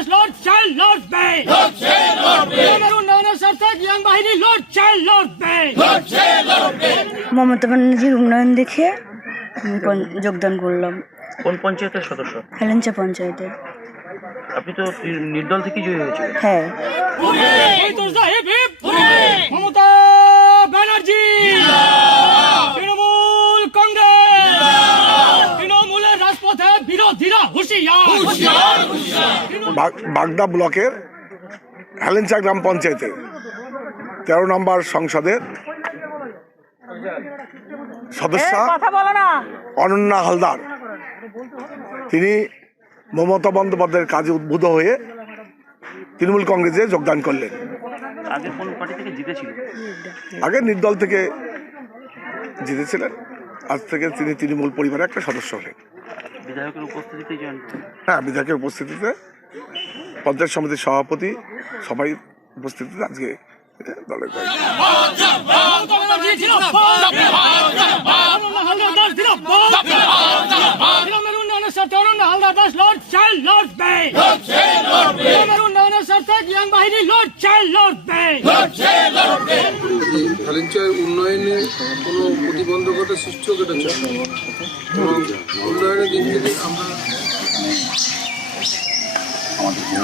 লড়বে গ্রামের উন্নয়নের স্বার্থে ইয়াং বাহিনী লড়ছে লড়বে মমতা ব্যানার্জির উন্নয়ন দেখে আমি যোগদান করলাম। কোন পঞ্চায়েতের সদস্য? হেলেঞ্চা পঞ্চায়েতের। আপনি তো নির্দল থেকে জয়ী হয়েছিলেন। হ্যাঁ। এই তো সাহেব হিপ। মমতা ব্যানার্জি। তৃণমূল কংগ্রেস। তৃণমূলের রাজপথে বিরোধীরা হুঁশিয়ার। বাগদা ব্লকের হেলেঞ্চা গ্রাম পঞ্চায়েতের তেরো নম্বর সংসদের সদস্য অনন্যা হালদার। তিনি মমতা বন্দ্যোপাধ্যায়ের কাজে উদ্বুদ্ধ হয়ে তৃণমূল কংগ্রেসে যোগদান করলেন। আগে কোন পার্টি থেকে জিতেছিল? আগে নির্দল থেকে জিতেছিলেন। আজ থেকে তিনি তৃণমূল পরিবারের একটা সদস্য হলেন। বিধায়কের উপস্থিতিতে হ্যাঁ বিধায়কের উপস্থিতিতে পঞ্চায়েত সমিতির সভাপতি সবাই উপস্থিতিতে আজকে দলের খালিঞ্চার উন্নয়নে কোনো প্রতিবন্ধকতা সৃষ্টি হোক এটা উন্নয়নের দিক থেকে আমরা